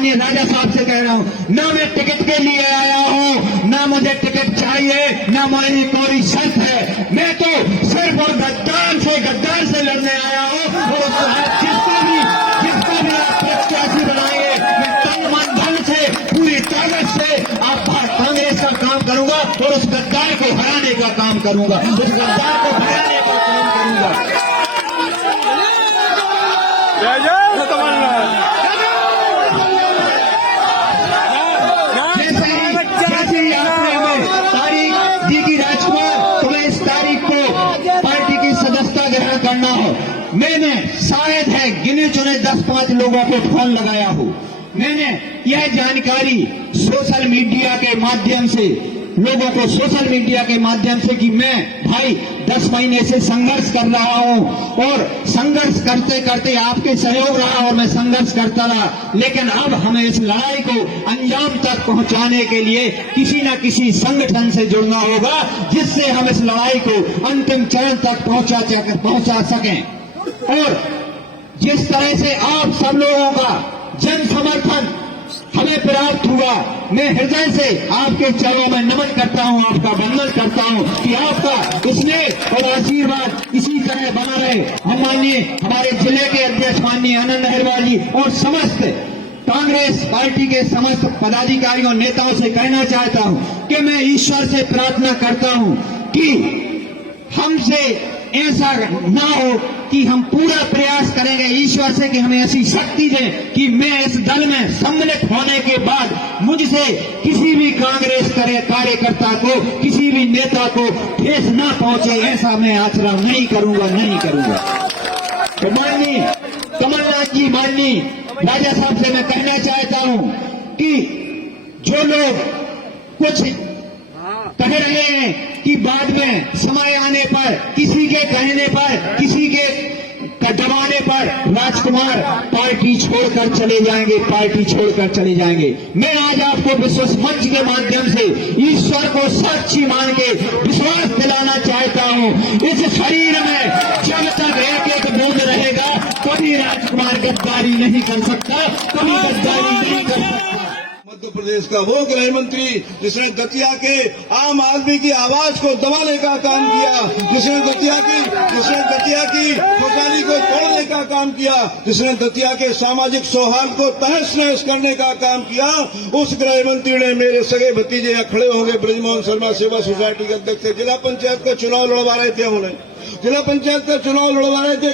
सम्मानीय राजा साहब से कह रहा हूँ, ना मैं टिकट के लिए आया हूँ, ना मुझे टिकट चाहिए, ना मेरी कोई शर्त है। मैं तो सिर्फ और गद्दार से लड़ने आया हूँ। और जिसको भी आप प्रत्याशी बनाएंगे, मैं तन मन धन से पूरी ताकत से आप कांग्रेस का काम करूंगा और उस गद्दार को हराने का काम करूंगा, उस गद्दार को हराने का काम करूंगा। जैसे ही आपने हमें तारीख दी कि राजकुमार तुम्हें इस तारीख को पार्टी की सदस्यता ग्रहण करना हो, मैंने शायद है गिने चुने 10-5 लोगों को फोन लगाया हो। मैंने यह जानकारी सोशल मीडिया के माध्यम से लोगों को कि मैं भाई 10 महीने से संघर्ष कर रहा हूं और संघर्ष करते करते आपके सहयोग रहा और मैं संघर्ष करता रहा, लेकिन अब हमें इस लड़ाई को अंजाम तक पहुंचाने के लिए किसी न किसी संगठन से जुड़ना होगा, जिससे हम इस लड़ाई को अंतिम चरण तक पहुंचा सकें। और जिस तरह से आप सब लोगों का जन समर्थन हमें प्राप्त हुआ, मैं हृदय से आपके चरणों में नमन करता हूं, आपका वंदन करता हूं कि आपका स्नेह और आशीर्वाद इसी तरह बना रहे। हम माननीय हमारे जिले के अध्यक्ष माननीय आनंद अहिरवार जी और समस्त कांग्रेस पार्टी के समस्त पदाधिकारियों नेताओं से कहना चाहता हूं कि मैं ईश्वर से प्रार्थना करता हूं कि हमसे ऐसा ना हो कि हम पूरा प्रयास करेंगे ईश्वर से कि हमें ऐसी शक्ति दे कि मैं इस दल में सम्मिलित होने के बाद मुझसे किसी भी कांग्रेस कार्यकर्ता को, किसी भी नेता को ठेस ना पहुंचे, ऐसा मैं आचरण नहीं करूंगा। तो माननीय कमलनाथ जी, माननीय राजा साहब से मैं कहना चाहता हूं कि जो लोग कुछ कह रहे हैं कि बाद में समय आने पर, किसी के कहने पर, किसी के दबाने पर राजकुमार पार्टी छोड़कर चले जाएंगे, मैं आज आपको विश्वास मंच के माध्यम से ईश्वर को साक्षी मान के विश्वास दिलाना चाहता हूं, इस शरीर में जब तक एक बूंद रहेगा कभी राजकुमार गद्दारी नहीं कर सकता, कभी गद्दारी नहीं कर सकता। मध्य प्रदेश का वो गृह मंत्री जिसने दतिया के आम आदमी की आवाज को दबाने का काम किया, जिसने दतिया की खुशहाली को तोड़ने का काम किया, जिसने दतिया के सामाजिक सौहार्द को तहस नहस करने का काम किया, उस गृह मंत्री ने मेरे सगे भतीजे यहाँ खड़े होंगे, ब्रजमोहन शर्मा सेवा सोसाइटी के अध्यक्ष थे, जिला पंचायत का चुनाव लड़वा रहे थे,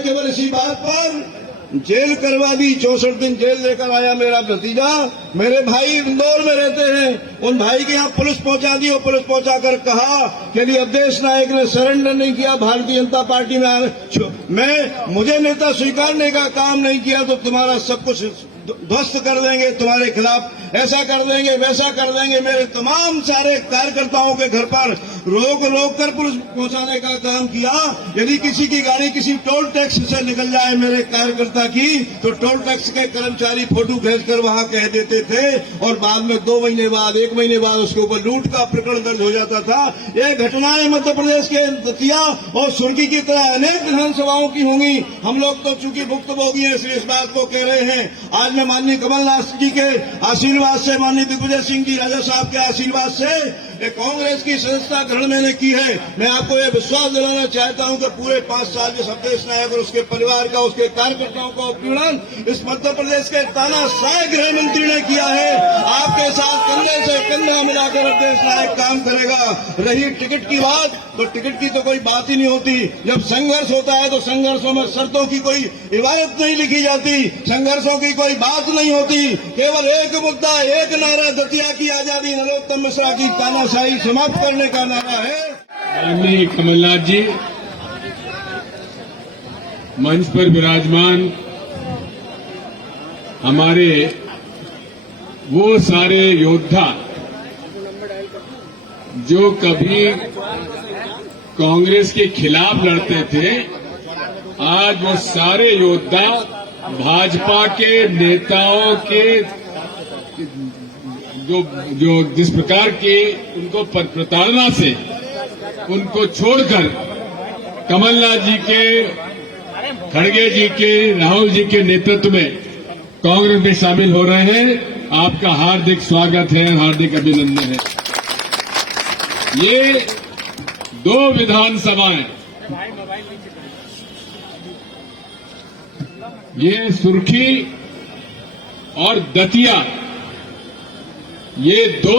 केवल इसी बात पर जेल करवा दी, 64 दिन जेल लेकर आया मेरा भतीजा। मेरे भाई इंदौर में रहते हैं, उन भाई के यहाँ पुलिस पहुंचा दी और पुलिस पहुंचाकर कहा कि यदि अवधेश नायक ने सरेंडर नहीं किया भारतीय जनता पार्टी में मुझे नेता स्वीकारने का काम नहीं किया तो तुम्हारा सब कुछ ध्वस्त कर देंगे, तुम्हारे खिलाफ ऐसा कर देंगे, वैसा कर देंगे। मेरे तमाम सारे कार्यकर्ताओं के घर पर रोक कर पुलिस पहुंचाने का काम किया। यदि किसी की गाड़ी किसी टोल टैक्स से निकल जाए मेरे कार्यकर्ता की, तो टोल टैक्स के कर्मचारी फोटो खींचकर वहां कह देते थे और बाद में 2 महीने बाद, 1 महीने बाद उसके ऊपर लूट का प्रकरण दर्ज हो जाता था। ये घटनाएं मध्य प्रदेश के दतिया और सुर्गी की तरह अनेक विधानसभाओं की होंगी। हम लोग तो चूंकि भुक्तभोगी हैं इसलिए इस बात को कह रहे हैं। आज मैं माननीय कमलनाथ जी के आशीर्वाद से, माननीय दिग्विजय सिंह जी राजा साहब के आशीर्वाद से कांग्रेस की सदस्यता ग्रहण मैंने की है। मैं आपको ये विश्वास दिलाना चाहता हूं कि पूरे 5 साल जो अवधेश नायक और उसके परिवार का, उसके कार्यकर्ताओं का उत्पीड़न इस मध्य प्रदेश के तानाशाह गृह मंत्री ने किया है। आपके साथ कंधे से कंधा मिलाकर अवधेश नायक काम करेगा। रही टिकट की बात, तो टिकट की तो कोई बात ही नहीं होती। जब संघर्ष होता है तो संघर्षों में शर्तों की कोई इबारत नहीं लिखी जाती, संघर्षों की कोई बात नहीं होती। केवल एक मुद्दा, एक नारा, दतिया की आजादी, नरोत्तम मिश्रा की तानाशाही समाप्त करने का नारा है। माननीय कमलनाथ जी, मंच पर विराजमान हमारे वो सारे योद्धा जो कभी कांग्रेस के खिलाफ लड़ते थे, आज वो सारे योद्धा भाजपा के नेताओं के जो जिस प्रकार के उनको प्रताड़ना से उनको छोड़कर कमलनाथ जी के, खड़गे जी के, राहुल जी के नेतृत्व में कांग्रेस में शामिल हो रहे हैं। आपका हार्दिक स्वागत है, हार्दिक अभिनंदन है। ये 2 विधानसभाएं, ये सुर्खी और दतिया, ये 2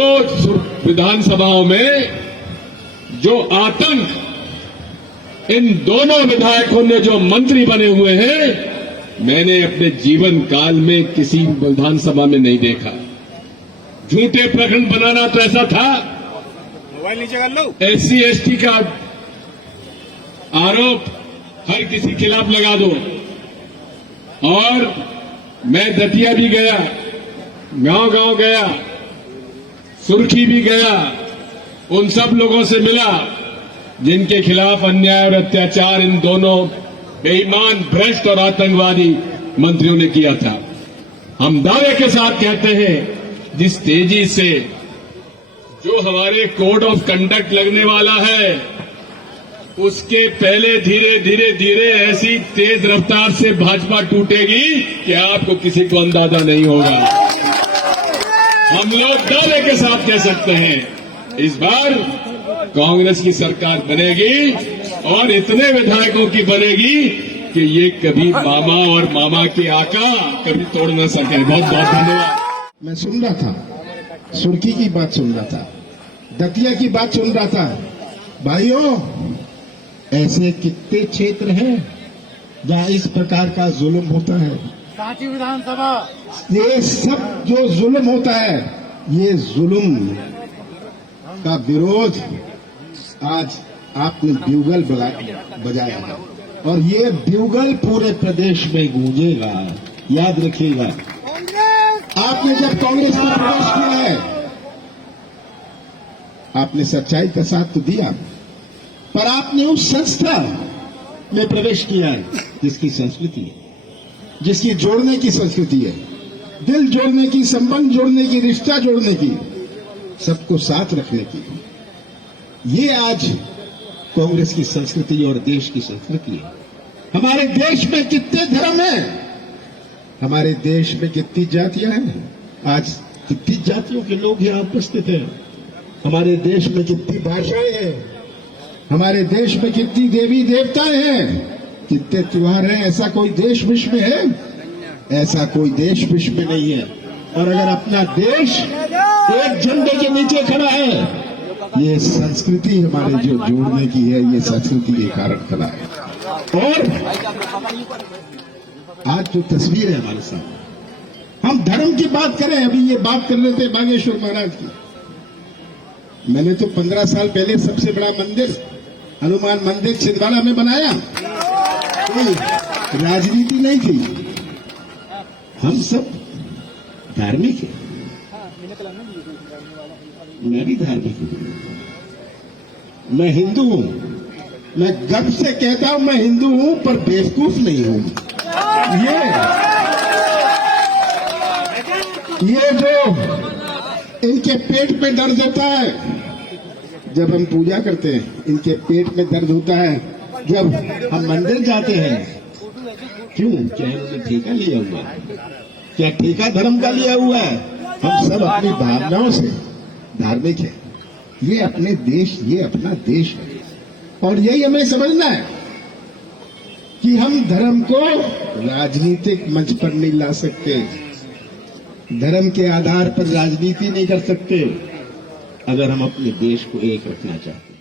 विधानसभाओं में जो आतंक इन दोनों विधायकों ने जो मंत्री बने हुए हैं, मैंने अपने जीवन काल में किसी विधानसभा में नहीं देखा। झूठे प्रखंड बनाना तो ऐसा था, मोबाइल नीचे कर लो। SC ST का आरोप हर किसी खिलाफ लगा दो। और मैं दतिया भी गया, गांव-गांव गया, सुर्खी भी गया, उन सब लोगों से मिला जिनके खिलाफ अन्याय और अत्याचार इन दोनों बेईमान, भ्रष्ट और आतंकवादी मंत्रियों ने किया था। हम दावे के साथ कहते हैं, जिस तेजी से जो हमारे कोड ऑफ कंडक्ट लगने वाला है, उसके पहले धीरे धीरे धीरे ऐसी तेज रफ्तार से भाजपा टूटेगी कि आपको किसी को अंदाजा नहीं होगा। हम लोग दावे के साथ कह सकते हैं, इस बार कांग्रेस की सरकार बनेगी और इतने विधायकों की बनेगी कि ये कभी मामा और मामा के आका कभी तोड़ न सके। बहुत बहुत धन्यवाद। मैं सुन रहा था, सुर्खी की बात सुन रहा था, दतिया की बात सुन रहा था। भाइयों, ऐसे कितने क्षेत्र हैं जहां इस प्रकार का जुल्म होता है। सांची विधानसभा, ये सब जो जुल्म होता है, ये जुल्म का विरोध आज आपने ब्यूगल बजाया है और ये ब्यूगल पूरे प्रदेश में गूंजेगा। याद रखिएगा, आपने जब कांग्रेस में प्रवेश किया है, आपने सच्चाई का साथ तो दिया, पर आपने उस संस्था में प्रवेश किया है जिसकी संस्कृति है, जिसकी जोड़ने की संस्कृति है, दिल जोड़ने की, संबंध जोड़ने की, रिश्ता जोड़ने की, सबको साथ रखने की। ये आज कांग्रेस की संस्कृति और देश की संस्कृति है। हमारे देश में कितने धर्म हैं, हमारे देश में कितनी जातियां हैं, आज कितनी जातियों के लोग यहां उपस्थित हैं, हमारे देश में कितनी भाषाएं हैं, हमारे देश में कितनी देवी देवताएं हैं, कितने त्योहार हैं। ऐसा कोई देश विश्व में है? ऐसा कोई देश विश्व में नहीं है। और अगर अपना देश एक झंडे के नीचे खड़ा है, ये संस्कृति हमारे जो जोड़ने की है, ये संस्कृति के कारण खड़ा है। और आज जो तस्वीर है हमारे सामने, हम धर्म की बात करें, अभी ये बात कर रहे थे बागेश्वर महाराज की। मैंने तो 15 साल पहले सबसे बड़ा मंदिर, हनुमान मंदिर छिंदवाड़ा में बनाया। कोई राजनीति नहीं थी, हम सब धार्मिक है। मैं भी धार्मिक हूं, मैं हिंदू हूं। मैं गर्व से कहता हूं मैं हिंदू हूं, पर बेवकूफ नहीं हूं। ये जो इनके पेट में दर्द होता है जब हम पूजा करते हैं, इनके पेट में दर्द होता है जब हम मंदिर जाते हैं। क्यों? क्या इन्होंने ठेका लिया हुआ है? क्या ठेका धर्म का लिया हुआ है? हम सब अपनी भावनाओं से धार्मिक है। ये अपने देश, ये अपना देश है और यही हमें समझना है कि हम धर्म को राजनीतिक मंच पर नहीं ला सकते, धर्म के आधार पर राजनीति नहीं कर सकते, अगर हम अपने देश को एक रखना चाहते हैं।